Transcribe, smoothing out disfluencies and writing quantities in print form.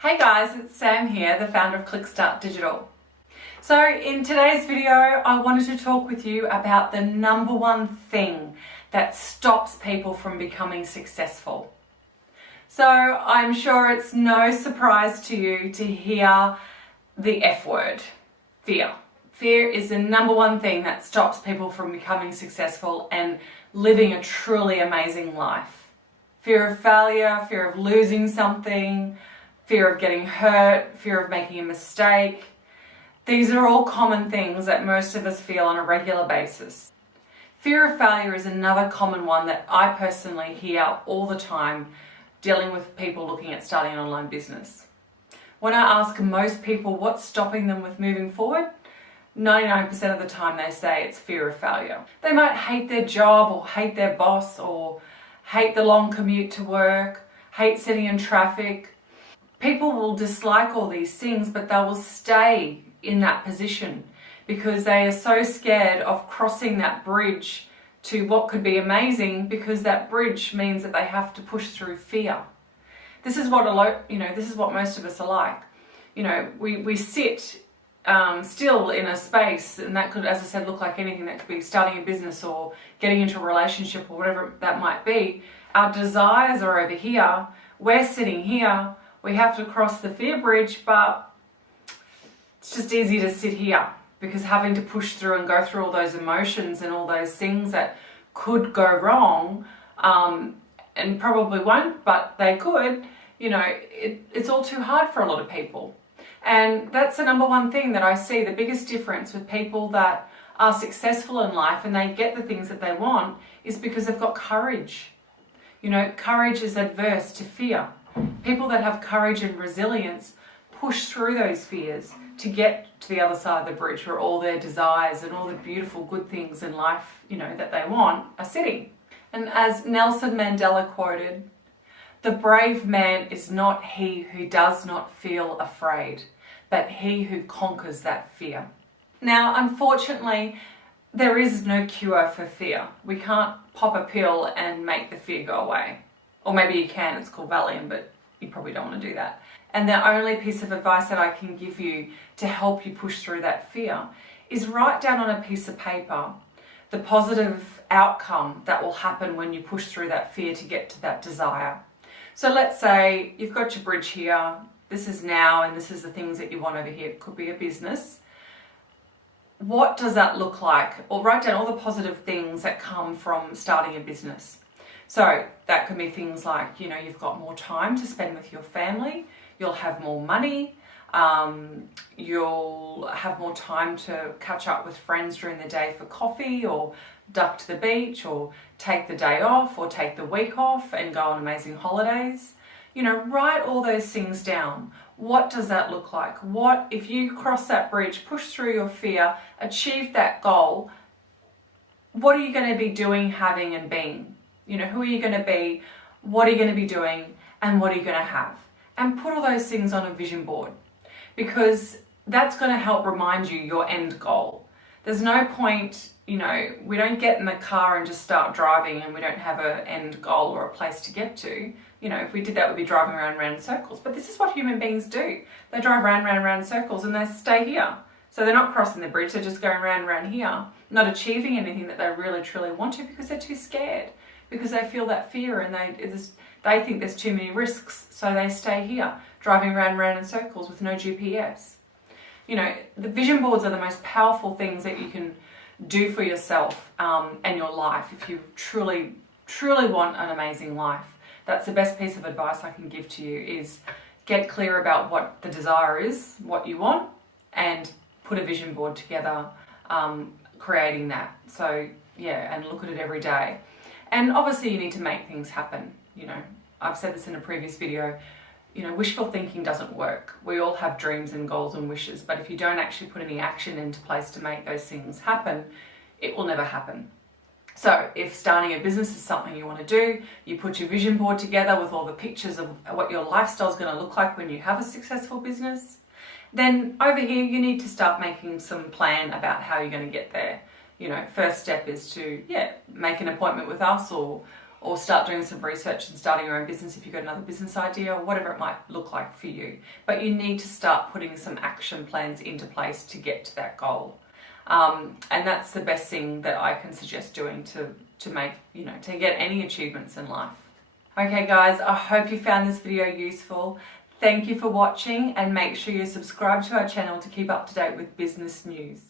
Hey guys, it's Sam here, the founder of Clickstart Digital. So in today's video, I wanted to talk with you about the number one thing that stops people from becoming successful. So I'm sure it's no surprise to you to hear the F word, fear. Fear is the number one thing that stops people from becoming successful and living a truly amazing life. Fear of failure, fear of losing something, fear of getting hurt, fear of making a mistake. These are all common things that most of us feel on a regular basis. Fear of failure is another common one that I personally hear all the time dealing with people looking at starting an online business. When I ask most people what's stopping them with moving forward, 99% of the time they say it's fear of failure. They might hate their job or hate their boss or hate the long commute to work, hate sitting in traffic. People will dislike all these things, but they will stay in that position because they are so scared of crossing that bridge to what could be amazing, because that bridge means that they have to push through fear. This is what this is what most of us are like. We sit still in a space, and that could, as I said, look like anything. That could be starting a business or getting into a relationship or whatever that might be. Our desires are over here. We're sitting here. We have to cross the fear bridge, but it's just easy to sit here because having to push through and go through all those emotions and all those things that could go wrong, and probably won't, but they could, it's all too hard for a lot of people. And that's the number one thing that I see, the biggest difference with people that are successful in life and they get the things that they want is because they've got courage. Courage is adverse to fear. People that have courage and resilience push through those fears to get to the other side of the bridge where all their desires and all the beautiful good things in life, that they want are sitting. And as Nelson Mandela quoted, "The brave man is not he who does not feel afraid, but he who conquers that fear." Now, unfortunately, there is no cure for fear. We can't pop a pill and make the fear go away. Or maybe you can, it's called Valium, but you probably don't want to do that. And the only piece of advice that I can give you to help you push through that fear is write down on a piece of paper the positive outcome that will happen when you push through that fear to get to that desire. So let's say you've got your bridge here, this is now, and this is the things that you want over here. It could be a business. What does that look like? Or write down all the positive things that come from starting a business. So that can be things like, you've got more time to spend with your family, you'll have more money, you'll have more time to catch up with friends during the day for coffee or duck to the beach or take the day off or take the week off and go on amazing holidays. Write all those things down. What does that look like? What if you cross that bridge, push through your fear, achieve that goal? What are you going to be doing, having and being? Who are you going to be? What are you going to be doing? And what are you going to have? And put all those things on a vision board, because that's going to help remind you your end goal. There's no point, we don't get in the car and just start driving and we don't have an end goal or a place to get to. If we did that, we'd be driving around in circles. But this is what human beings do. They drive round in circles and they stay here. So they're not crossing the bridge, they're just going round here, not achieving anything that they really truly want to because they're too scared, because they feel that fear and they think there's too many risks, so they stay here, driving round in circles with no GPS. The vision boards are the most powerful things that you can do for yourself and your life if you truly want an amazing life. That's the best piece of advice I can give to you, is get clear about what the desire is, what you want, and put a vision board together, creating that. So yeah, and look at it every day. And obviously you need to make things happen. I've said this in a previous video, wishful thinking doesn't work. We all have dreams and goals and wishes, but if you don't actually put any action into place to make those things happen, it will never happen. So if starting a business is something you want to do, you put your vision board together with all the pictures of what your lifestyle is going to look like when you have a successful business. Then over here, you need to start making some plan about how you're going to get there. First step is to, make an appointment with us or or start doing some research and starting your own business if you've got another business idea, or whatever it might look like for you. But you need to start putting some action plans into place to get to that goal. And that's the best thing that I can suggest doing to make, to get any achievements in life. Okay guys, I hope you found this video useful. Thank you for watching, and make sure you subscribe to our channel to keep up to date with business news.